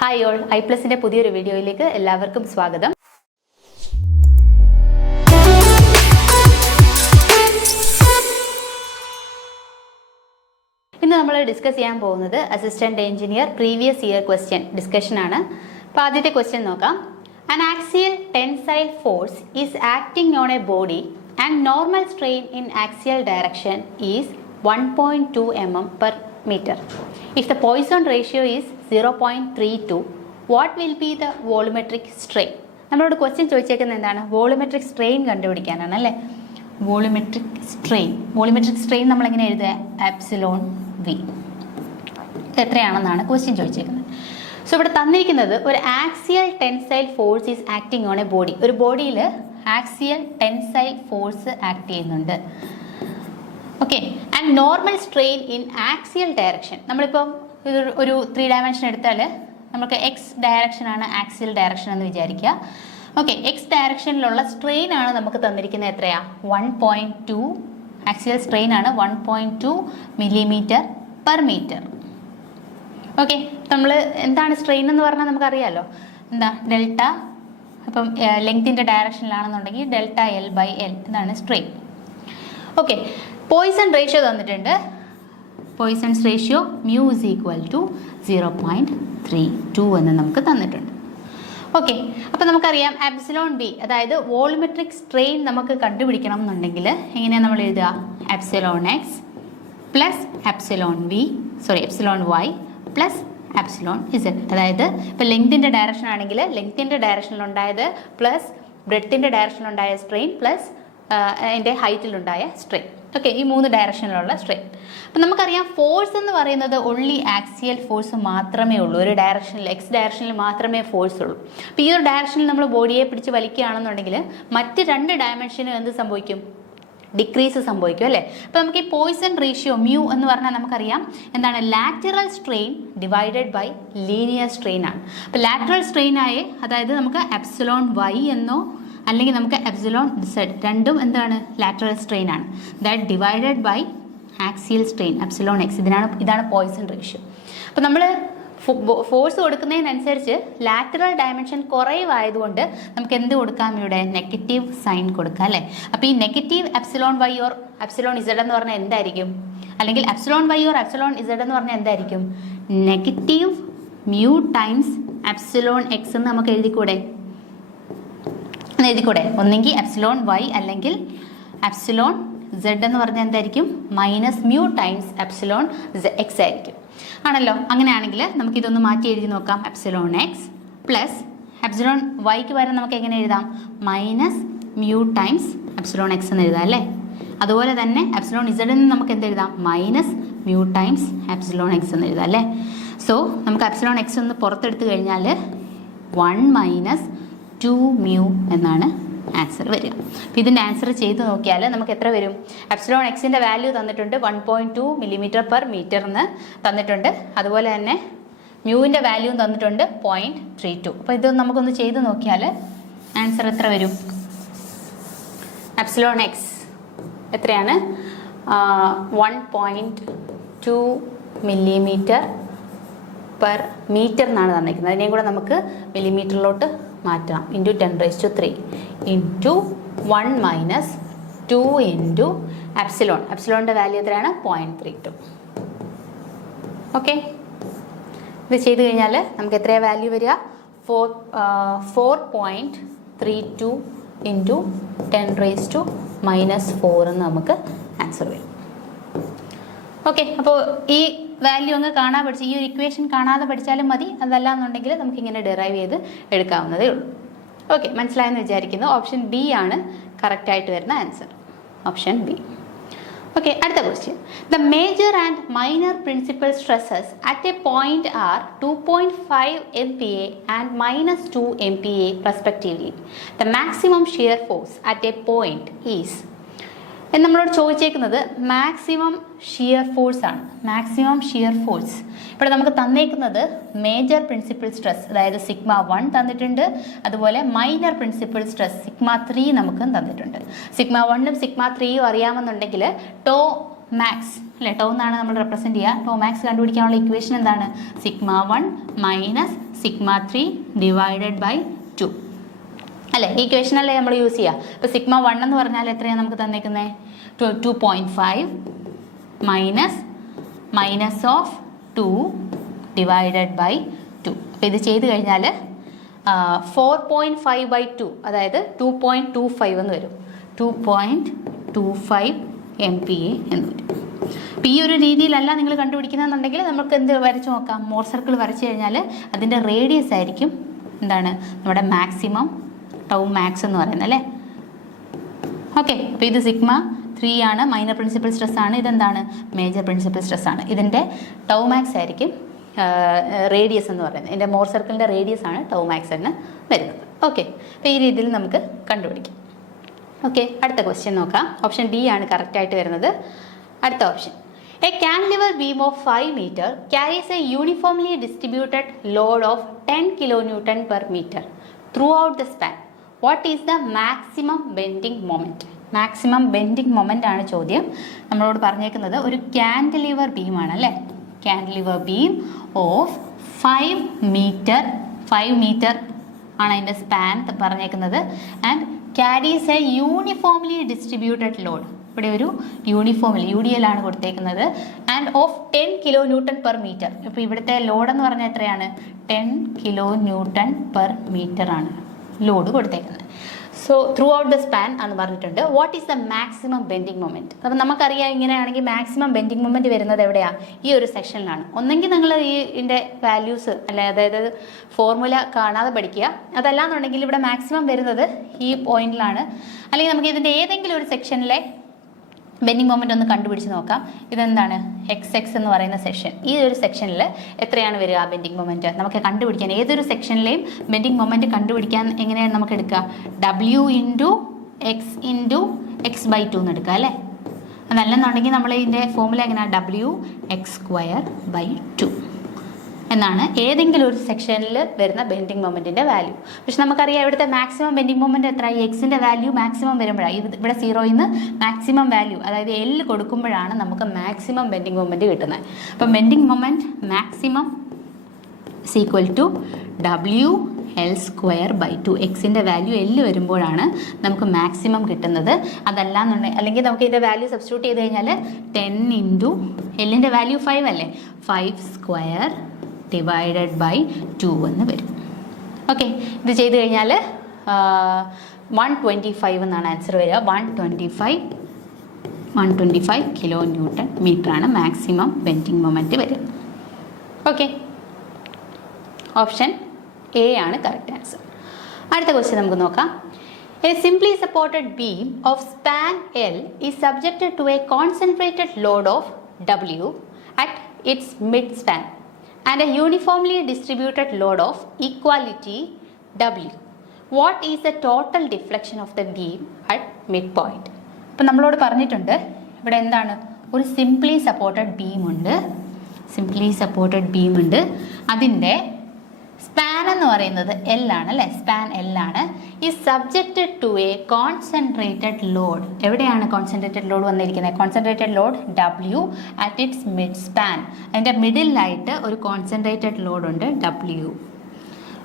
Hi all, ഐപ്ലസിന്റെ പുതിയൊരു വീഡിയോയിലേക്ക് എല്ലാവർക്കും സ്വാഗതം. ഇന്ന് നമ്മൾ ഡിസ്കസ് ചെയ്യാൻ പോകുന്നത് assistant engineer previous year question discussion ആണ്. അപ്പോൾ ആദ്യത്തെ ക്വസ്റ്റ്യൻ നോക്കാം. An axial tensile force is acting on a body and normal strain in axial direction is 1.2 mm per meter. If the Poisson ratio is 0.32, what will be the volumetric strain? നമ്മളോട് question ചോദിച്ചേക്കുന്നത് എന്താണ്? Volumetric strain കണ്ടുപിടിക്കാനാണ് അല്ലേ? Volumetric strain നമ്മൾ എങ്ങനെ എഴുതുക? Epsilon V എത്രയാണെന്നാണ് question ചോദിച്ചേക്കുന്നത്. So ഇവിടെ തന്നിരിക്കുന്നത് ഒരു axial tensile force is acting on a body. ഒരു ബോഡിയിൽ ആക്സിയൽ ടെൻസൈൽ ഫോഴ്സ് ആക്ട് ചെയ്യുന്നുണ്ട്. Okay, and normal strain in axial direction. നമ്മളിപ്പം ഒരു 3 ഡയമെൻഷൻ എടുത്താൽ നമുക്ക് എക്സ് ഡയറക്ഷനാണ് ആക്സിയൽ ഡയറക്ഷൻ എന്ന് വിചാരിക്കുക. ഓക്കെ, എക്സ് ഡയറക്ഷനിലുള്ള സ്ട്രെയിൻ ആണ് നമുക്ക് തന്നിരിക്കുന്നത്. എത്രയാ? 1.2 ആക്സിയൽ സ്ട്രെയിൻ ആണ് 1.2 മില്ലിമീറ്റർ പെർ മീറ്റർ. ഓക്കെ, നമ്മൾ എന്താണ് സ്ട്രെയിൻ എന്ന് പറഞ്ഞാൽ നമുക്കറിയാമല്ലോ. എന്താ? ഡെൽറ്റ. അപ്പം ലെങ്തിൻ്റെ ഡയറക്ഷനിലാണെന്നുണ്ടെങ്കിൽ ഡെൽറ്റ എൽ ബൈ എൽ, ഇതാണ് സ്ട്രെയിൻ. ഓക്കെ, പോയിസൺ റേഷ്യോ തന്നിട്ടുണ്ട്. Poisson's ratio mu is equal to 0.32 എന്ന് നമുക്ക് തന്നിട്ടുണ്ട്. ഓക്കെ, അപ്പോൾ നമുക്കറിയാം എപ്സിലോൺ ബി, അതായത് വോളിമെട്രിക് സ്ട്രെയിൻ നമുക്ക് കണ്ടുപിടിക്കണം എന്നുണ്ടെങ്കിൽ എങ്ങനെയാണ് നമ്മൾ എഴുതുക? Epsilon X plus epsilon Y plus epsilon Z. അതായത് ഇപ്പോൾ ലെങ്തിൻ്റെ ഡയറക്ഷൻ ആണെങ്കിൽ ലെങ്തിൻ്റെ ഡയറക്ഷനിലുണ്ടായത് പ്ലസ് ബ്രെഡ്ത്തിൻ്റെ ഡയറക്ഷനിലുണ്ടായ സ്ട്രെയിൻ പ്ലസ് അതിൻ്റെ ഹൈറ്റിലുണ്ടായ സ്ട്രെയിൻ. ഓക്കെ, ഈ 3 ഡയറക്ഷനിലുള്ള സ്ട്രെയിൻ. അപ്പം നമുക്കറിയാം ഫോഴ്സ് എന്ന് പറയുന്നത് ഒൺലി ആക്സിയൽ ഫോഴ്സ് മാത്രമേ ഉള്ളൂ. ഒരു ഡയറക്ഷനിൽ, എക്സ് ഡയറക്ഷനിൽ മാത്രമേ ഫോഴ്സ് ഉള്ളൂ. അപ്പോൾ ഈ ഒരു ഡയറക്ഷനിൽ നമ്മൾ ബോഡിയെ പിടിച്ച് വലിക്കുകയാണെന്നുണ്ടെങ്കിൽ മറ്റ് 2 ഡയമെൻഷനും എന്ത് സംഭവിക്കും? ഡിക്രീസ് സംഭവിക്കും അല്ലേ? അപ്പോൾ നമുക്ക് ഈ പോയിസൺ റേഷ്യോ മ്യൂ എന്ന് പറഞ്ഞാൽ നമുക്കറിയാം എന്താണ്? Lateral strain divided by linear strain ആണ്. അപ്പോൾ ലാറ്ററൽ സ്ട്രെയിൻ ആയി, അതായത് നമുക്ക് എപ്സിലോൺ വൈ എന്നോ അല്ലെങ്കിൽ നമുക്ക് എപ്സിലോൺ സെഡ്, രണ്ടും എന്താണ്? ലാറ്ററൽ സ്ട്രെയിൻ ആണ്. That divided by axial strain epsilon X. ഇതാണ് പോയിസൺ റേഷ്യോ. അപ്പോൾ നമ്മൾ ഫോഴ്സ് കൊടുക്കുന്നതിനനുസരിച്ച് ലാറ്ററൽ ഡയമെൻഷൻ കുറവായതുകൊണ്ട് നമുക്ക് എന്ത് കൊടുക്കാം? ഇവിടെ നെഗറ്റീവ് സൈൻ കൊടുക്കാം അല്ലേ? അപ്പോൾ ഈ negative epsilon Y or epsilon Z എന്ന് പറഞ്ഞാൽ എന്തായിരിക്കും? അല്ലെങ്കിൽ epsilon Y or epsilon Z എന്ന് പറഞ്ഞാൽ എന്തായിരിക്കും? Negative mu times epsilon X എന്ന് നമുക്ക് എഴുതിക്കൂടെ? ഒന്നെങ്കിൽ എപ്സിലോൺ വൈ അല്ലെങ്കിൽ എപ്സിലോൺ സെഡ് എന്ന് പറഞ്ഞാൽ എന്തായിരിക്കും? Minus mu times epsilon X ആയിരിക്കും, ആണല്ലോ. അങ്ങനെയാണെങ്കിൽ നമുക്കിതൊന്ന് മാറ്റി എഴുതി നോക്കാം. എപ്സിലോൺ എക്സ് പ്ലസ് എപ്സിലോൺ വൈക്ക് വരെ നമുക്ക് എങ്ങനെ എഴുതാം? Minus mu times epsilon X എന്ന് എഴുതാം അല്ലേ? അതുപോലെ തന്നെ എപ്സിലോൺ ഇസഡിൽ നിന്ന് നമുക്ക് എന്ത് എഴുതാം? Minus mu times epsilon X എന്ന് എഴുതാം അല്ലേ? സോ നമുക്ക് എപ്സിലോൺ എക്സ് ഒന്ന് പുറത്തെടുത്ത് കഴിഞ്ഞാൽ 1 മൈനസ് 2 മ്യൂ എന്നാണ് ആൻസർ വരിക. അപ്പോൾ ഇതിൻ്റെ ആൻസർ ചെയ്ത് നോക്കിയാൽ നമുക്ക് എത്ര വരും? എപ്സിലോൺ എക്സിൻ്റെ വാല്യൂ തന്നിട്ടുണ്ട് 1.2 മില്ലിമീറ്റർ പെർ മീറ്റർ എന്ന് തന്നിട്ടുണ്ട്. അതുപോലെ തന്നെ മ്യൂവിൻ്റെ വാല്യൂ തന്നിട്ടുണ്ട് 0.32. അപ്പോൾ ഇത് നമുക്കൊന്ന് ചെയ്ത് നോക്കിയാൽ ആൻസർ എത്ര വരും? എപ്സിലോൺ എക്സ് എത്രയാണ്? 1.2 മില്ലിമീറ്റർ പെർ മീറ്റർ എന്നാണ് തന്നിരിക്കുന്നത്. അതിനെയും കൂടെ നമുക്ക് മില്ലിമീറ്ററിലോട്ട് മാറ്റാം. ഇൻറ്റു 10⁻³ ഇൻറ്റു 1 മൈനസ് 2 ഇൻറ്റു എപ്സിലോണിൻ്റെ വാല്യൂ എത്രയാണ്? 0.32. ഓക്കെ, ഇത് ചെയ്ത് കഴിഞ്ഞാൽ നമുക്ക് എത്രയാണ് വാല്യൂ വരിക? 4.32 ഇൻറ്റു 10⁻⁻4 എന്ന് നമുക്ക് ആൻസർ വരും. ഓക്കെ, അപ്പോൾ ഈ വാല്യൂ അങ്ങ് കാണാതെ പഠിച്ച്, ഈ ഒരു ഇക്വേഷൻ കാണാതെ പഠിച്ചാലും മതി. അതല്ല എന്നുണ്ടെങ്കിൽ നമുക്കിങ്ങനെ ഡെറൈവ് ചെയ്ത് എടുക്കാവുന്നതേ ഉള്ളൂ. ഓക്കെ, മനസ്സിലായെന്ന് വിചാരിക്കുന്നു. ഓപ്ഷൻ ബി ആണ് കറക്റ്റായിട്ട് വരുന്ന ആൻസർ. Option B. ഓക്കെ, അടുത്ത question. The major and minor principal stresses at a point are 2.5 MPa and -2 MPa respectively. The maximum shear force at a point is. നമ്മളോട് ചോദിച്ചേക്കുന്നത് മാക്സിമം ഷിയർ ഫോഴ്സ് ആണ്. Maximum shear force ഇവിടെ നമുക്ക് തന്നേക്കുന്നത് major principal stress, അതായത് σ1 തന്നിട്ടുണ്ട്. അതുപോലെ minor principal stress σ3 നമുക്കും തന്നിട്ടുണ്ട്. σ1ഉം σ3യും അറിയാമെന്നുണ്ടെങ്കിൽ ടോ മാക്സ് അല്ലേ, ടോ എന്നാണ് നമ്മൾ റെപ്രസെൻറ്റ് ചെയ്യുക. ടോ മാക്സ് കണ്ടുപിടിക്കാനുള്ള ഇക്വേഷൻ എന്താണ്? σ1 മൈനസ് σ3 ഡിവൈഡഡ് ബൈ 2 അല്ലേ, ഈ ഇക്വേഷനല്ലേ നമ്മൾ യൂസ് ചെയ്യുക. ഇപ്പോൾ σ1 എന്ന് പറഞ്ഞാൽ എത്രയാണ് നമുക്ക് തന്നേക്കുന്നത്? 2.5 മൈനസ് ഓഫ് 2 ഡിവൈഡഡ് ബൈ 2. അപ്പോൾ ഇത് ചെയ്ത് കഴിഞ്ഞാൽ 4.5/2 അതായത് 2.25 എന്ന് വരും. 2.25 MPa എന്ന് വരും. അപ്പോൾ ഈ ഒരു രീതിയിലല്ല നിങ്ങൾ കണ്ടുപിടിക്കുന്നതെന്നുണ്ടെങ്കിൽ നമുക്ക് എന്ത് വരച്ച് നോക്കാം? മോർ സർക്കിൾ വരച്ച് കഴിഞ്ഞാൽ അതിൻ്റെ റേഡിയസ് ആയിരിക്കും എന്താണ് നമ്മുടെ മാക്സിമം ടൗ മാക്സ് എന്ന് പറയുന്നത് അല്ലേ. ഓക്കെ, അപ്പോൾ ഇത് σ3 ആണ്, മൈനർ പ്രിൻസിപ്പൽ സ്ട്രെസ് ആണ്. ഇതെന്താണ്? മേജർ പ്രിൻസിപ്പൽ സ്ട്രെസ് ആണ്. ഇതിൻ്റെ ടൗ മാക്സ് ആയിരിക്കും റേഡിയസ് എന്ന് പറയുന്നത്. ഇതിൻ്റെ മോർ സർക്കിളിൻ്റെ റേഡിയസ് ആണ് ടൗ മാക്സ് എന്ന് വരുന്നത്. ഓക്കെ, അപ്പോൾ ഈ രീതിയിൽ നമുക്ക് കണ്ടുപിടിക്കാം. ഓക്കെ, അടുത്ത ക്വസ്റ്റ്യൻ നോക്കാം. ഓപ്ഷൻ ഡി ആണ് കറക്റ്റായിട്ട് വരുന്നത്. അടുത്ത option, A cantilever beam of 5 meter carries a uniformly distributed load of 10 kilonewton per meter throughout the span. What is the maximum bending moment? Maximum bending moment ആണ് ചോദ്യം. നമ്മളോട് പറഞ്ഞേക്കുന്നത് ഒരു കാൻറ്റിലിവർ ബീമാണ് അല്ലേ. കാൻറ്റിലിവർ ബീം ഓഫ് 5 മീറ്റർ ആണ് അതിൻ്റെ സ്പാൻ പറഞ്ഞേക്കുന്നത്. And carries A uniformly distributed load. ഇവിടെ ഒരു യൂണിഫോമിൽ UDL ആണ് കൊടുത്തേക്കുന്നത്. And of 10 kN per meter. ഇപ്പോൾ ഇവിടുത്തെ ലോഡ് എന്ന് പറഞ്ഞാൽ എത്രയാണ്? 10 kN/m ആണ് ലോഡ് കൊടുത്തേക്കുന്നത്. So through out the span എന്ന് പറഞ്ഞിട്ടുണ്ട്. What is the maximum bending moment? അപ്പം നമുക്കറിയാം ഇങ്ങനെയാണെങ്കിൽ മാക്സിമം ബെൻഡിങ് മൊമെൻറ്റ് വരുന്നത് എവിടെയാണ്? ഈ ഒരു സെക്ഷനിലാണ്. ഒന്നെങ്കിൽ നിങ്ങൾ ഇതിൻ്റെ വാല്യൂസ് അല്ലെ, അതായത് ഫോർമുല കാണാതെ പഠിക്കുക. അതല്ലാന്നുണ്ടെങ്കിൽ ഇവിടെ മാക്സിമം വരുന്നത് ഈ പോയിന്റിലാണ്. അല്ലെങ്കിൽ നമുക്ക് ഇതിൻ്റെ ഏതെങ്കിലും ഒരു സെക്ഷനിലെ ബെൻഡിങ് മൊമെൻ്റ് ഒന്ന് കണ്ടുപിടിച്ച് നോക്കാം. ഇതെന്താണ്? XX എന്ന് പറയുന്ന സെക്ഷൻ. ഈ ഒരു സെക്ഷനിൽ എത്രയാണ് വരിക ബെൻഡിങ് മൊമെൻറ്റ്? നമുക്ക് കണ്ടുപിടിക്കാൻ ഏതൊരു സെക്ഷനിലെയും ബെൻഡിങ് മൊമെൻറ്റ് കണ്ടുപിടിക്കാൻ എങ്ങനെയാണ് നമുക്ക് എടുക്കുക? W × X/2 എന്ന് എടുക്കുക അല്ലേ. അതല്ലെന്നുണ്ടെങ്കിൽ നമ്മൾ ഇതിൻ്റെ ഫോർമുല എങ്ങനെയാണ്? WX²/2 എന്നാണ് ഏതെങ്കിലും ഒരു സെക്ഷനിൽ വരുന്ന ബെൻഡിങ് മൊമെൻറ്റിൻ്റെ വാല്യൂ. പക്ഷെ നമുക്കറിയാം ഇവിടുത്തെ മാക്സിമം ബെൻഡിങ് മൊമെൻറ്റ് എത്ര? എക്സിൻ്റെ വാല്യൂ മാക്സിമം വരുമ്പോഴാണ്. ഇവിടെ 0യിൽ നിന്ന് മാക്സിമം വാല്യൂ അതായത് L കൊടുക്കുമ്പോഴാണ് നമുക്ക് മാക്സിമം ബെൻഡിങ് മൊമെൻറ്റ് കിട്ടുന്നത്. അപ്പം ബെൻഡിങ് മൊമെൻറ്റ് മാക്സിമം = WL²/2. എക്സിൻ്റെ വാല്യൂ L വരുമ്പോഴാണ് നമുക്ക് മാക്സിമം കിട്ടുന്നത്. അതല്ലാന്നുണ്ടെങ്കിൽ അല്ലെങ്കിൽ നമുക്ക് ഇതിൻ്റെ വാല്യൂ സബ്സ്റ്റിറ്റ്യൂട്ട് ചെയ്ത് കഴിഞ്ഞാൽ 10 × Lൻ്റെ വാല്യൂ 5 അല്ലേ, 5² ഡിവൈഡഡ് ബൈ 2 എന്ന് വരും. ഓക്കെ, ഇത് ചെയ്ത് കഴിഞ്ഞാൽ 125 എന്നാണ് ആൻസർ വരിക. 125 kN/m ആണ് മാക്സിമം ബെൻഡിങ് മൊമെൻറ്റ് വരുന്നത്. ഓക്കെ, ഓപ്ഷൻ എ ആണ് കറക്റ്റ് ആൻസർ. അടുത്ത ക്വസ്റ്റ്യൻ നമുക്ക് നോക്കാം. A simply supported beam of span L is subjected to a concentrated load of W at its mid-span and a uniformly distributed load of equality W. What is the total deflection of the beam at midpoint? അപ്പോൾ നമ്മളോട് പറഞ്ഞിട്ടുണ്ട് ഇവിടെ എന്താണ്? ഒരു simply supported beam ഉണ്ട്. അതിൻ്റെ span എന്ന് പറയുന്നത് L ആണ് അല്ലേ. സ്പാൻ L ആണ്. ഈ subjected to a concentrated load. എവിടെയാണ് കോൺസെൻട്രേറ്റഡ് ലോഡ് വന്നിരിക്കുന്നത്? Concentrated load W at its mid span. അതിൻ്റെ മിഡിലായിട്ട് ഒരു കോൺസെൻട്രേറ്റഡ് ലോഡ് ഉണ്ട് W.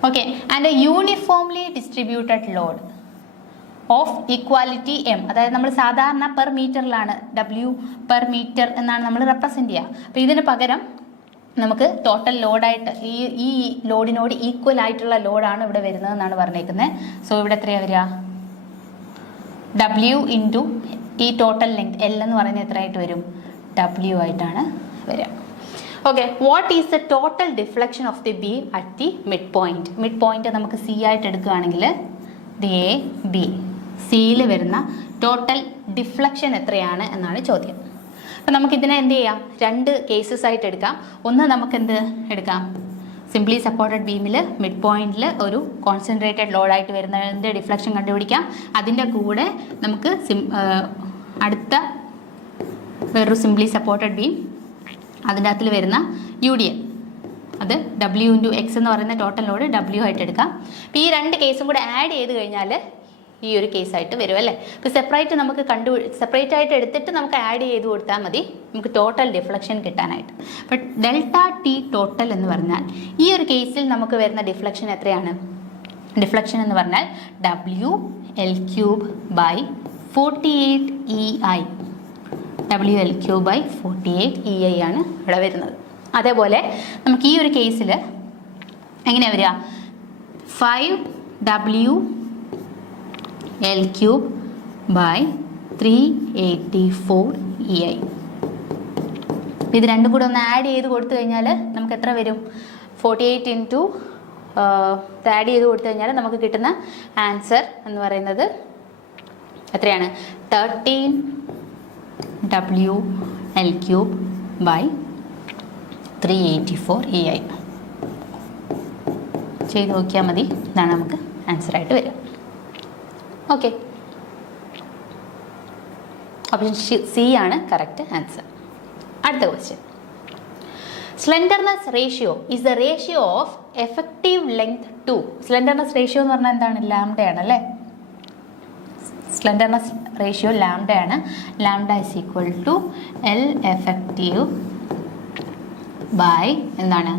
Okay, and a uniformly distributed load of equality M. അതായത് നമ്മൾ സാധാരണ പെർ മീറ്ററിലാണ് W/m എന്നാണ് നമ്മൾ റെപ്രസെൻറ്റ് ചെയ്യുക. അപ്പോൾ ഇതിന് പകരം നമുക്ക് ടോട്ടൽ ലോഡായിട്ട് ഈ ലോഡിനോട് ഈക്വൽ ആയിട്ടുള്ള ലോഡാണ് ഇവിടെ വരുന്നതെന്നാണ് പറഞ്ഞേക്കുന്നത്. സോ ഇവിടെ എത്രയാണ് വരിക? W × ഈ ടോട്ടൽ ലെങ്ത് L എന്ന് പറയുന്നത് എത്രയായിട്ട് വരും? W ആയിട്ടാണ് വരിക. Okay, what is the total deflection of the beam at the mid point? Mid point നമുക്ക് C ആയിട്ട് എടുക്കുകയാണെങ്കിൽ AB, സിയിൽ വരുന്ന ടോട്ടൽ ഡിഫ്ലക്ഷൻ എത്രയാണ് എന്നാണ് ചോദ്യം. അപ്പം നമുക്കിതിനെ എന്ത് ചെയ്യാം? 2 കേസസ് ആയിട്ട് എടുക്കാം. ഒന്ന് നമുക്ക് എന്ത് എടുക്കാം? സിംപ്ലി സപ്പോർട്ടഡ് ബീമിൽ മിഡ് പോയിന്റിൽ ഒരു കോൺസെൻട്രേറ്റഡ് ലോഡായിട്ട് വരുന്നതിൻ്റെ ഡിഫ്ലക്ഷൻ കണ്ടുപിടിക്കാം. അതിൻ്റെ കൂടെ നമുക്ക് അടുത്ത വേറൊരു സിംപ്ലി സപ്പോർട്ടഡ് ബീം അതിൻ്റെ അകത്തിൽ വരുന്ന UDL അത് W × X എന്ന് പറയുന്ന ടോട്ടൽ ലോഡ് W ആയിട്ട് എടുക്കാം. അപ്പോൾ ഈ 2 കേസും കൂടെ ആഡ് ചെയ്ത് കഴിഞ്ഞാൽ ഈ ഒരു കേസായിട്ട് വരും അല്ലേ. ഇപ്പോൾ സെപ്പറേറ്റ് ആയിട്ട് എടുത്തിട്ട് നമുക്ക് ആഡ് ചെയ്ത് കൊടുത്താൽ മതി നമുക്ക് ടോട്ടൽ ഡിഫ്ലക്ഷൻ കിട്ടാനായിട്ട്. ബട്ട് ഡെൽറ്റ ടി ടോട്ടൽ എന്ന് പറഞ്ഞാൽ ഈ ഒരു കേസിൽ നമുക്ക് വരുന്ന ഡിഫ്ലക്ഷൻ എത്രയാണ്? ഡിഫ്ലക്ഷൻ എന്ന് പറഞ്ഞാൽ WL3/48EI. WL3/48EI ആണ് ഇവിടെ വരുന്നത്. അതേപോലെ നമുക്ക് ഈ ഒരു കേസിൽ എങ്ങനെയാണ് വരിക? 5WL3/384EI. ഇത് രണ്ടും കൂടെ ഒന്ന് ആഡ് ചെയ്ത് കൊടുത്തു കഴിഞ്ഞാൽ നമുക്ക് എത്ര വരും? 48 ഇൻറ്റു ആഡ് ചെയ്ത് കൊടുത്തു കഴിഞ്ഞാൽ നമുക്ക് കിട്ടുന്ന ആൻസർ എന്ന് പറയുന്നത് എത്രയാണ്? 13WL3/384EI. ചെയ്ത് നോക്കിയാൽ മതി. ഇതാണ് നമുക്ക് ആൻസറായിട്ട് വരിക. ഓക്കെ, ഓപ്ഷൻ സി ആണ് കറക്റ്റ് ആൻസർ. അടുത്ത question. Slenderness ratio is the ratio of effective length to. Slenderness ratio എന്ന് പറഞ്ഞാൽ എന്താണ്? ലാംഡയാണ് അല്ലേ. സ്ലെൻഡർനെസ് റേഷ്യോ ലാംഡയാണ്. Lambda is equal to L effective by എന്താണ്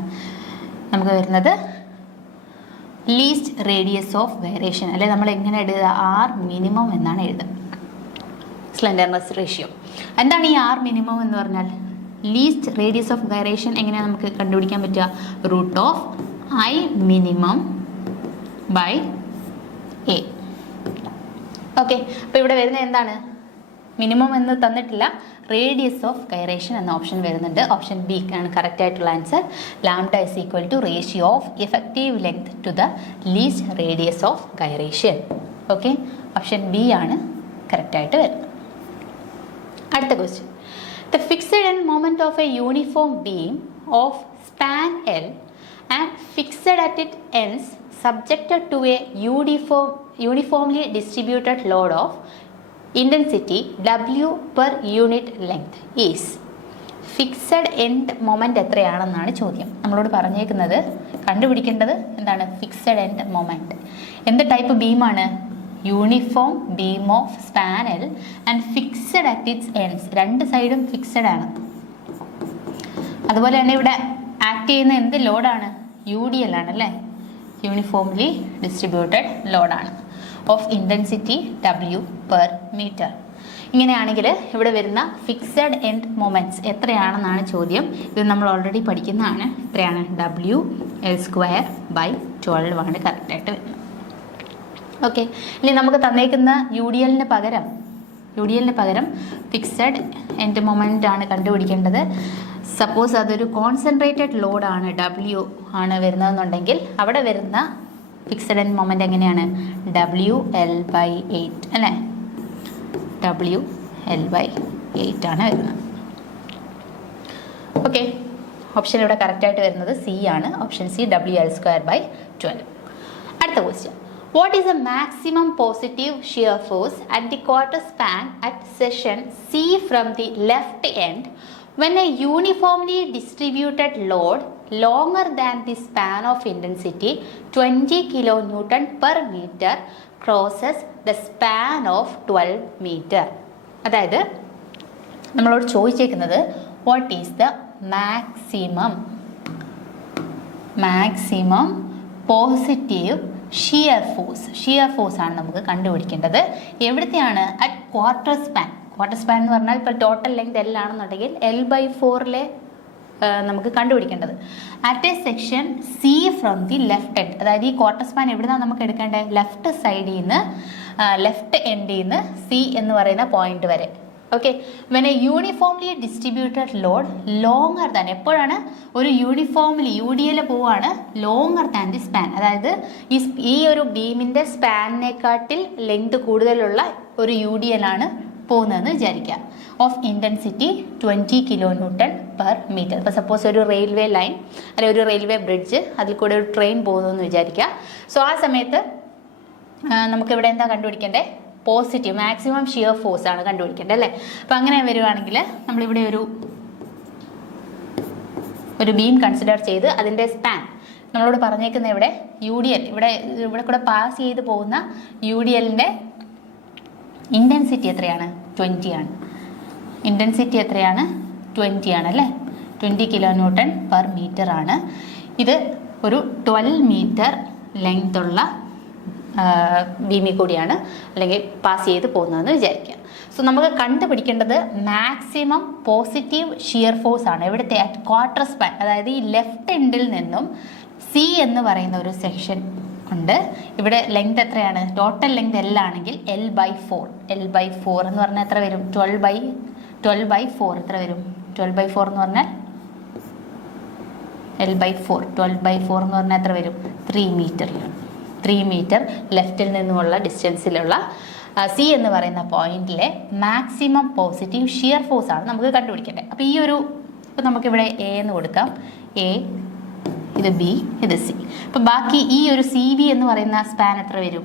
നമുക്ക് വരുന്നത്? ലീസ്റ്റ് റേഡിയസ് ഓഫ് വേരിയേഷൻ അല്ലെ. നമ്മൾ എങ്ങനെ എഴുതുക? ആർ മിനിമം എന്നാണ് എഴുതുക. സ്ലെൻഡർനെസ് റേഷ്യോ എന്താണ് ഈ ആർ മിനിമം എന്ന് പറഞ്ഞാൽ? ലീസ്റ്റ് റേഡിയസ് ഓഫ് വേരിയേഷൻ എങ്ങനെയാണ് നമുക്ക് കണ്ടുപിടിക്കാൻ പറ്റുക? Root of I minimum by A. Okay, അപ്പോൾ ഇവിടെ വരുന്നത് എന്താണ്? മിനിമം എന്ന് തന്നിട്ടില്ല, റേഡിയസ് ഓഫ് ഗൈറേഷൻ എന്ന ഓപ്ഷൻ വരുന്നുണ്ട്. ഓപ്ഷൻ ബി ആണ് കറക്റ്റ് ആയിട്ടുള്ള answer. Lambda is equal to ratio of effective length to the least radius of gyration. Okay, option B ആണ് കറക്റ്റ് ആയിട്ട് വരുന്നത്. അടുത്ത question. The fixed end moment of a uniform beam of span L and fixed at its ends subjected to a uniformly distributed load of intensity W per unit length is. Fixed end moment എത്രയാണെന്നാണ് ചോദ്യം. നമ്മളോട് പറഞ്ഞേക്കുന്നത് കണ്ടുപിടിക്കേണ്ടത് എന്താണ്? Fixed end moment. എന്ത് type ബീമാണ്? Uniform beam of span L and fixed at its ends. രണ്ട് സൈഡും ഫിക്സഡ് ആണ്. അതുപോലെ തന്നെ ഇവിടെ ആക്ട് ചെയ്യുന്ന എന്ത് ലോഡാണ്? UDL ആണ് അല്ലേ. യൂണിഫോംലി ഡിസ്ട്രിബ്യൂട്ടഡ് ലോഡാണ് of intensity W per metre. ഇങ്ങനെയാണെങ്കിൽ ഇവിടെ വരുന്ന ഫിക്സഡ് എൻഡ് മൊമെൻറ്റ്സ് എത്രയാണെന്നാണ് ചോദ്യം. ഇത് നമ്മൾ ഓൾറെഡി പഠിക്കുന്നതാണ്. എത്രയാണ്? WL²/12 ആണ് കറക്റ്റായിട്ട് വരുന്നത്. ഓക്കെ, ഇനി നമുക്ക് തന്നേക്കുന്ന UDL-ന് പകരം ഫിക്സഡ് എൻഡ് മൊമെൻ്റ് ആണ് കണ്ടുപിടിക്കേണ്ടത്. സപ്പോസ് അതൊരു കോൺസെൻട്രേറ്റഡ് ലോഡാണ്, W ആണ് വരുന്നതെന്നുണ്ടെങ്കിൽ അവിടെ വരുന്ന ഫിക്സഡ് എൻഡ് മൊമെൻ്റ് എങ്ങനെയാണ്? WL/8 അല്ലേ. WL/8 ആണ് വരുന്നത്. ഓക്കെ, ഓപ്ഷൻ ഇവിടെ കറക്റ്റായിട്ട് വരുന്നത് സി ആണ്. Option C WL²/12. അടുത്ത question. What is the maximum positive shear force at the quarter span at section C from the left end when a uniformly distributed load longer than the span of intensity 20 kN per meter crosses the span of 12 meter? അതായത് നമ്മളോട് ചോദിച്ചേക്കുന്നത് what is the maximum positive shear force ആണ് നമുക്ക് കണ്ടുപിടിക്കേണ്ടത്. എവിടത്തെയാണ്? At quarter span എന്ന് പറഞ്ഞാൽ ഇപ്പോൾ total length L ആണെന്നുണ്ടെങ്കിൽ L/4 നമുക്ക് കണ്ടുപിടിക്കേണ്ടത്. At A section C from the left end. അതായത് ഈ ക്വാർട്ടർ സ്പാൻ എവിടുന്നാണ് നമുക്ക് എടുക്കേണ്ടത്? ലെഫ്റ്റ് സൈഡിൽ നിന്ന് ലെഫ്റ്റ് എൻഡിൽ നിന്ന് C എന്ന് പറയുന്ന പോയിന്റ് വരെ. Okay, when A uniformly distributed load longer than. എപ്പോഴാണ് ഒരു യൂണിഫോംലി UDL പോവാണ് ലോങ്ങർ ദാൻ ദി സ്പാൻ. അതായത് ഈ ഒരു ബീമിൻ്റെ സ്പാനിനെക്കാട്ടിൽ ലെങ്ത് കൂടുതലുള്ള ഒരു UDL ആണ് പോകുന്നതെന്ന് വിചാരിക്കുക. Of intensity 20 kN per meter. ഇപ്പോൾ സപ്പോസ് ഒരു റെയിൽവേ ലൈൻ അല്ലെങ്കിൽ ഒരു റെയിൽവേ ബ്രിഡ്ജ്, അതിൽ കൂടെ ഒരു ട്രെയിൻ പോകുന്നതെന്ന് വിചാരിക്കുക. സോ ആ സമയത്ത് നമുക്കിവിടെ എന്താ കണ്ടുപിടിക്കേണ്ടത്? പോസിറ്റീവ് മാക്സിമം ഷിയർ ഫോഴ്സ് ആണ് കണ്ടുപിടിക്കേണ്ടത് അല്ലേ. അപ്പം അങ്ങനെ വരുവാണെങ്കിൽ നമ്മളിവിടെ ഒരു ബീം കൺസിഡർ ചെയ്ത് അതിൻ്റെ സ്പാൻ നമ്മളോട് പറഞ്ഞേക്കുന്ന ഇവിടെ UDL, ഇവിടെ കൂടെ പാസ് ചെയ്ത് പോകുന്ന UDL-ൻ്റെ ഇൻറ്റൻസിറ്റി എത്രയാണ്? 20 ആണ്. ഇൻറ്റൻസിറ്റി എത്രയാണ്? 20 ആണ് അല്ലേ? 20 kN/m ആണ്. ഇത് ഒരു 12 മീറ്റർ ലെങ്ത് ഉള്ള ബീമിൽ കൂടിയാണ് അല്ലെങ്കിൽ പാസ് ചെയ്ത് പോകുന്നതെന്ന് വിചാരിക്കുക. സോ നമുക്ക് കണ്ടുപിടിക്കേണ്ടത് മാക്സിമം പോസിറ്റീവ് ഷിയർ ഫോഴ്സ് ആണ്. ഇവിടുത്തെ അറ്റ് ക്വാർട്ടർ സ്പാൻ, അതായത് ഈ ലെഫ്റ്റ് എൻഡിൽ നിന്നും സി എന്ന് പറയുന്ന ഒരു സെക്ഷൻ ഉണ്ട്. ഇവിടെ ലെങ്ത് എത്രയാണ്? ടോട്ടൽ ലെങ്ത് L ആണെങ്കിൽ L/4. L/4 എന്ന് പറഞ്ഞാൽ എത്ര വരും? 12/4 എത്ര വരും? 12/4 എന്ന് പറഞ്ഞാൽ L/4 12/4 എന്ന് പറഞ്ഞാൽ എത്ര വരും? 3 മീറ്റർ. 3 മീറ്റർ ലെഫ്റ്റിൽ നിന്നുമുള്ള ഡിസ്റ്റൻസിലുള്ള സി എന്ന് പറയുന്ന പോയിന്റിലെ മാക്സിമം പോസിറ്റീവ് ഷിയർ ഫോഴ്സ് ആണ് നമുക്ക് കണ്ടുപിടിക്കേണ്ടത്. അപ്പോൾ ഈ ഒരു ഇപ്പം നമുക്കിവിടെ എ എന്ന് കൊടുക്കാം. എ, ഇത് ബി, ഇത് സി. അപ്പം ബാക്കി ഈ ഒരു സി ബി എന്ന് പറയുന്ന സ്പാൻ എത്ര വരും?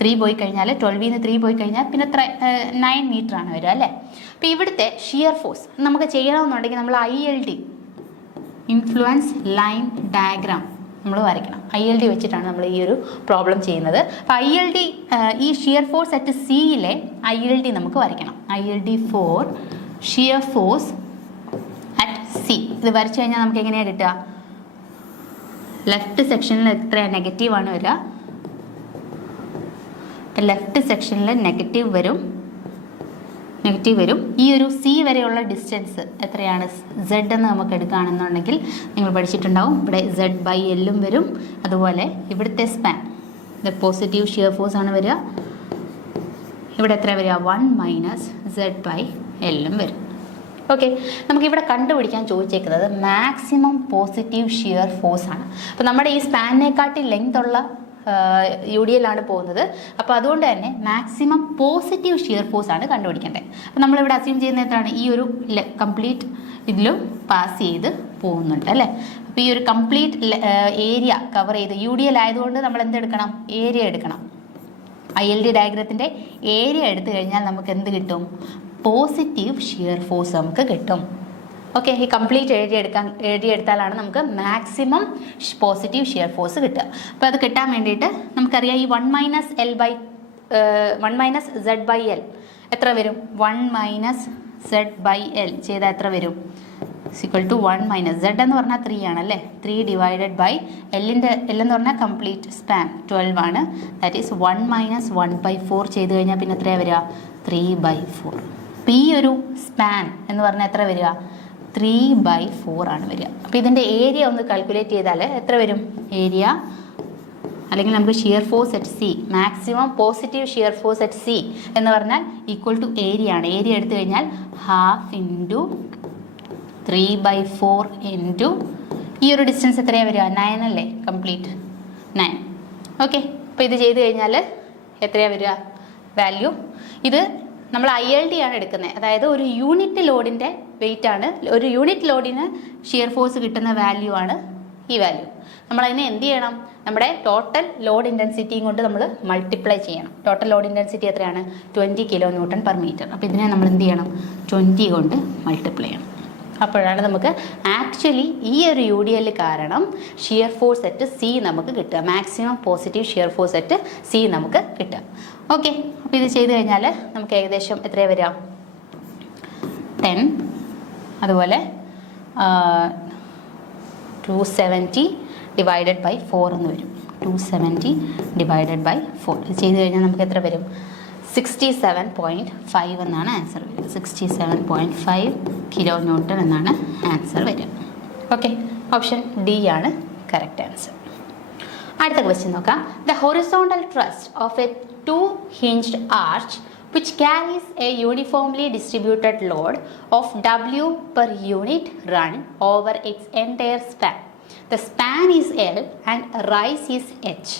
3 പോയി കഴിഞ്ഞാൽ 12 3 പോയി കഴിഞ്ഞാൽ പിന്നെ എത്ര? 9 മീറ്റർ ആണ് വരിക അല്ലേ? അപ്പോൾ ഇവിടുത്തെ ഷിയർ ഫോഴ്സ് നമുക്ക് ചെയ്യണമെന്നുണ്ടെങ്കിൽ നമ്മൾ ILD ഇൻഫ്ലുവൻസ് ലൈൻ ഡയഗ്രാം നമ്മൾ വരയ്ക്കണം. ILD വെച്ചിട്ടാണ് നമ്മൾ ഈ ഒരു പ്രോബ്ലം ചെയ്യുന്നത്. അപ്പോൾ ILD ഈ ഷിയർ ഫോഴ്സ് അറ്റ് സിയിലെ ILD നമുക്ക് വരയ്ക്കണം. ILD four shear force at C. ഇത് വരച്ചു കഴിഞ്ഞാൽ നമുക്ക് എങ്ങനെയാണ് കിട്ടുക? ലെഫ്റ്റ് സെക്ഷനിൽ എത്രയാണ്? നെഗറ്റീവാണ് വരിക. ലെഫ്റ്റ് സെക്ഷനിൽ നെഗറ്റീവ് വരും. ഈ ഒരു സി വരെയുള്ള ഡിസ്റ്റൻസ് എത്രയാണ്? Z എന്ന് നമുക്ക് എടുക്കുകയാണെന്നുണ്ടെങ്കിൽ നിങ്ങൾ പഠിച്ചിട്ടുണ്ടാവും. ഇവിടെ Z/L വരും. അതുപോലെ ഇവിടുത്തെ സ്പാൻ ഇത് പോസിറ്റീവ് ഷിയർ ഫോഴ്സ് ആണ് വരിക. ഇവിടെ എത്ര വരിക? 1 - Z/L വരും. ഓക്കെ, നമുക്കിവിടെ കണ്ടുപിടിക്കാൻ ചോദിച്ചേക്കുന്നത് മാക്സിമം പോസിറ്റീവ് ഷിയർ ഫോഴ്സ് ആണ്. അപ്പോൾ നമ്മുടെ ഈ സ്പാനിനെക്കാട്ടി ലെങ്ത് ഉള്ള UDL ആണ് പോകുന്നത്. അപ്പോൾ അതുകൊണ്ട് തന്നെ മാക്സിമം പോസിറ്റീവ് ഷിയർ ഫോഴ്സ് ആണ് കണ്ടുപിടിക്കേണ്ടത്. അപ്പോൾ നമ്മളിവിടെ അസ്യൂം ചെയ്യുന്ന എന്താണ്? ഈ ഒരു കംപ്ലീറ്റ് ഇതിലും പാസ് ചെയ്ത് പോകുന്നുണ്ട് അല്ലേ? അപ്പോൾ ഈ ഒരു കംപ്ലീറ്റ് ഏരിയ കവർ ചെയ്ത് UDL ആയതുകൊണ്ട് നമ്മൾ എന്തെടുക്കണം? ഏരിയ എടുക്കണം. ILD ഡയഗ്രത്തിൻ്റെ ഏരിയ എടുത്തു കഴിഞ്ഞാൽ നമുക്ക് എന്ത് കിട്ടും? പോസിറ്റീവ് ഷിയർ ഫോഴ്സ് നമുക്ക് കിട്ടും. ഓക്കെ, ഈ കംപ്ലീറ്റ് ഏരിയ എടുത്താലാണ് നമുക്ക് മാക്സിമം പോസിറ്റീവ് ഷിയർ ഫോഴ്സ് കിട്ടുക. അപ്പോൾ അത് കിട്ടാൻ വേണ്ടിയിട്ട് നമുക്കറിയാം ഈ 1 - Z/L എത്ര വരും? 1 - Z/L ചെയ്താൽ എത്ര വരും? =1 - Z എന്ന് പറഞ്ഞാൽ 3 ആണല്ലേ? 3 / L എന്ന് പറഞ്ഞാൽ കംപ്ലീറ്റ് സ്പാൻ 12 ആണ്. ദാറ്റ് ഈസ് 1 - 1/4 ചെയ്ത് കഴിഞ്ഞാൽ പിന്നെ എത്രയാണ് വരിക? 3/4. അപ്പോൾ ഈ ഒരു സ്പാൻ എന്ന് പറഞ്ഞാൽ എത്ര വരിക? 3/4 ആണ് വരിക. അപ്പോൾ ഇതിൻ്റെ ഏരിയ ഒന്ന് കാൽക്കുലേറ്റ് ചെയ്താൽ എത്ര വരും? ഏരിയ അല്ലെങ്കിൽ നമുക്ക് shear force at C, maximum positive shear force at C എന്ന് പറഞ്ഞാൽ ഈക്വൽ ടു ഏരിയ ആണ്. ഏരിയ എടുത്തു കഴിഞ്ഞാൽ 1/2 × 3/4 ഈ ഒരു ഡിസ്റ്റൻസ് എത്രയാണ് വരിക? 9 അല്ലേ? കംപ്ലീറ്റ് 9. ഓക്കെ, അപ്പോൾ ഇത് ചെയ്ത് കഴിഞ്ഞാൽ എത്രയാണ് വരിക വാല്യൂ? ഇത് നമ്മൾ ILD ആണ് എടുക്കുന്നത്. അതായത് ഒരു യൂണിറ്റ് ലോഡിൻ്റെ വെയിറ്റ് ആണ്. ഒരു യൂണിറ്റ് ലോഡിന് ഷിയർ ഫോഴ്സ് കിട്ടുന്ന വാല്യൂ ആണ് ഈ വാല്യൂ. നമ്മളതിനെ എന്ത് ചെയ്യണം? നമ്മുടെ ടോട്ടൽ ലോഡ് ഇൻറ്റൻസിറ്റിയും കൊണ്ട് നമ്മൾ മൾട്ടിപ്ലൈ ചെയ്യണം. ടോട്ടൽ ലോഡ് ഇൻറ്റൻസിറ്റി എത്രയാണ്? 20 kN/m. അപ്പോൾ ഇതിനെ നമ്മൾ എന്ത് ചെയ്യണം? 20 കൊണ്ട് മൾട്ടിപ്ലൈ ചെയ്യണം. അപ്പോഴാണ് നമുക്ക് ആക്ച്വലി ഈ ഒരു UDL കാരണം ഷിയർ ഫോഴ്സ് അറ്റ് സി നമുക്ക് കിട്ടുക. Maximum positive shear force at C നമുക്ക് കിട്ടുക. ഓക്കെ, അപ്പോൾ ഇത് ചെയ്ത് കഴിഞ്ഞാൽ നമുക്ക് ഏകദേശം എത്രയാണ് വരിക? 10. അതുപോലെ 270 / 4 എന്ന് വരും. 270 / 4 ഇത് ചെയ്ത് കഴിഞ്ഞാൽ നമുക്ക് എത്ര വരും? 67.5 എന്നാണ് ആൻസർ വരിക. 67.5 kN എന്നാണ് ആൻസർ വരിക. ഓക്കെ, ഓപ്ഷൻ ഡി ആണ് കറക്റ്റ് ആൻസർ. അടുത്ത ക്വസ്റ്റ്യൻ നോക്കാം. The horizontal trust of A 2-hinged arch which carries a uniformly distributed load of W per unit run over its entire span. The span is L and rise is H.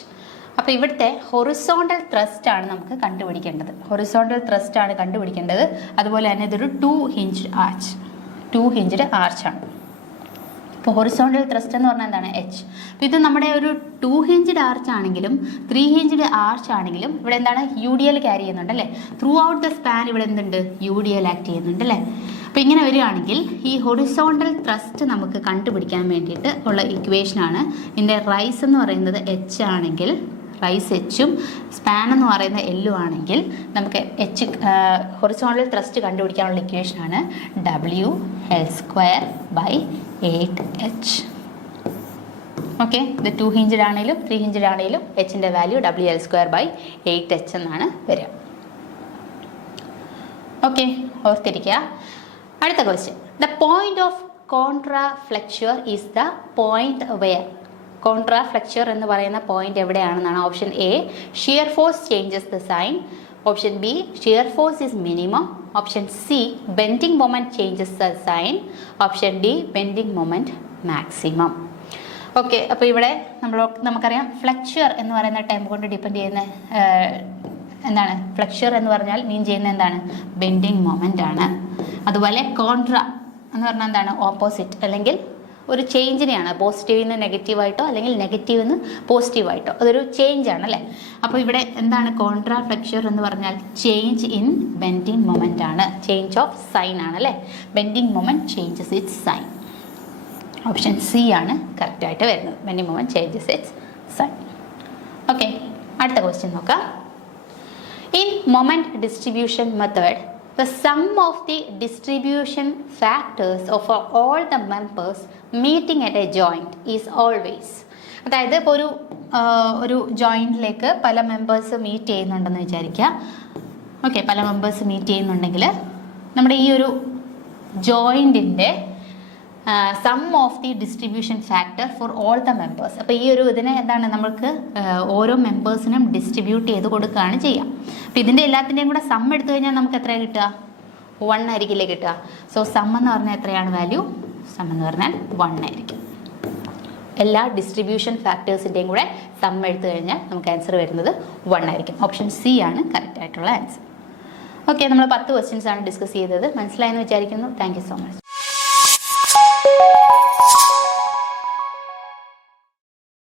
അപ്പോൾ ഇവിടുത്തെ horizontal thrust ആണ് നമുക്ക് കണ്ടുപിടിക്കേണ്ടത്. അതുപോലെ തന്നെ ഇതൊരു 2-hinged ആർച്ചാണ്. ഇപ്പോൾ horizontal thrust എന്ന് പറഞ്ഞാൽ എന്താണ്? H. അപ്പോൾ ഇത് നമ്മുടെ ഒരു 2-hinged ആർച്ച് ആണെങ്കിലും 3-hinged ആർച്ച് ആണെങ്കിലും ഇവിടെ എന്താണ്? UDL ക്യാരി ചെയ്യുന്നുണ്ട് അല്ലേ? ത്രൂ ഔട്ട് ദ സ്പാൻ ഇവിടെ എന്തുണ്ട്? UDL ആക്ട് ചെയ്യുന്നുണ്ട് അല്ലേ? അപ്പോൾ ഇങ്ങനെ വരികയാണെങ്കിൽ ഈ ഹൊറിസോണ്ടൽ ത്രസ്റ്റ് നമുക്ക് കണ്ടുപിടിക്കാൻ വേണ്ടിയിട്ട് ഉള്ള ഇക്വേഷനാണ്. ഇതിൻ്റെ റൈസ് എന്ന് പറയുന്നത് H ആണെങ്കിൽ റൈസ് എച്ചും സ്പാൻ എന്ന് പറയുന്ന എല്ലും ആണെങ്കിൽ നമുക്ക് എച്ച് ഹൊറിസോണ്ടൽ ത്രസ്റ്റ് കണ്ടുപിടിക്കാനുള്ള ഇക്വേഷനാണ് WL²/8H. ഓക്കെ, ഇത് 2 ഹിഞ്ചഡ് ആണെങ്കിലും 3 ഹിഞ്ചഡ് ആണെങ്കിലും എച്ചിൻ്റെ വാല്യൂ WL²/8H എന്നാണ് വരിക. ഓക്കെ, ഓർത്തിരിക്കുക. അടുത്ത question, the point of contraflexure is the point where. Contraflexure എന്ന് പറയുന്ന പോയിന്റ് എവിടെയാണെന്നാണ്. Option A, shear force changes the sign. Option B, shear force is minimum. Option C, bending moment changes the sign. Option D, bending moment maximum. Okay, അപ്പോൾ ഇവിടെ നമുക്കറിയാം flexure എന്ന് പറയുന്ന time കൊണ്ട് depend ചെയ്യുന്ന എന്താണ്, ഫ്ലെക്ചർ എന്ന് പറഞ്ഞാൽ മീൻ ചെയ്യുന്ന എന്താണ്, ബെൻഡിങ് മൊമെന്റ് ആണ്. അതുപോലെ കോൺട്രാ എന്ന് പറഞ്ഞാൽ എന്താണ്, ഓപ്പോസിറ്റ് അല്ലെങ്കിൽ ഒരു ചേഞ്ചിനെയാണ്, പോസിറ്റീവിൽ നിന്ന് നെഗറ്റീവായിട്ടോ അല്ലെങ്കിൽ നെഗറ്റീവിൽ നിന്ന് പോസിറ്റീവായിട്ടോ, അതൊരു ചേഞ്ച് ആണ് അല്ലേ. അപ്പോൾ ഇവിടെ എന്താണ് കോൺട്രാ ഫ്ലെക്ചർ എന്ന് പറഞ്ഞാൽ ചേഞ്ച് ഇൻ ബെൻഡിങ് മൊമെന്റ് ആണ്, ചേഞ്ച് ഓഫ് സൈൻ ആണ് അല്ലേ. Bending moment changes its sign. Option C ആണ് കറക്റ്റായിട്ട് വരുന്നത്, bending moment changes its sign. Okay, അടുത്ത ക്വസ്റ്റ്യൻ നോക്കാം. In moment distribution method, the sum of the distribution factors of all the members meeting at a joint is always. അതായത് ഇപ്പോൾ ഒരു ജോയിൻറ്റിലേക്ക് പല members meet ചെയ്യുന്നുണ്ടെന്ന് വിചാരിക്കുക. ഓക്കെ, പല മെമ്പേഴ്സ് മീറ്റ് ചെയ്യുന്നുണ്ടെങ്കിൽ നമ്മുടെ ഈ ഒരു ജോയിൻറ്റിൻ്റെ sum of the distribution factor for all the members. അപ്പോൾ ഈ ഒരു ഇതിനെ എന്താണ്, നമുക്ക് ഓരോ മെമ്പേഴ്സിനും ഡിസ്ട്രിബ്യൂട്ട് ചെയ്ത് കൊടുക്കുകയാണ് ചെയ്യുക. അപ്പോൾ ഇതിൻ്റെ എല്ലാത്തിൻ്റെയും കൂടെ സം എടുത്തു കഴിഞ്ഞാൽ നമുക്ക് എത്രയാണ് കിട്ടുക, 1 ആയിരിക്കില്ലേ കിട്ടുക. സോ സം എന്ന് പറഞ്ഞാൽ എത്രയാണ് വാല്യൂ, സം എന്ന് പറഞ്ഞാൽ 1 ആയിരിക്കും. എല്ലാ ഡിസ്ട്രിബ്യൂഷൻ ഫാക്ടേഴ്സിൻ്റെയും കൂടെ സം എടുത്തു കഴിഞ്ഞാൽ നമുക്ക് ആൻസർ വരുന്നത് 1 ആയിരിക്കും. ഓപ്ഷൻ സി ആണ് കറക്റ്റ് ആയിട്ടുള്ള ആൻസർ. ഓക്കെ, നമ്മൾ 10 ക്വസ്റ്റ്യൻസ് ആണ് ഡിസ്കസ് ചെയ്തത്. മനസ്സിലായെന്ന് വിചാരിക്കുന്നു. Thank you so much.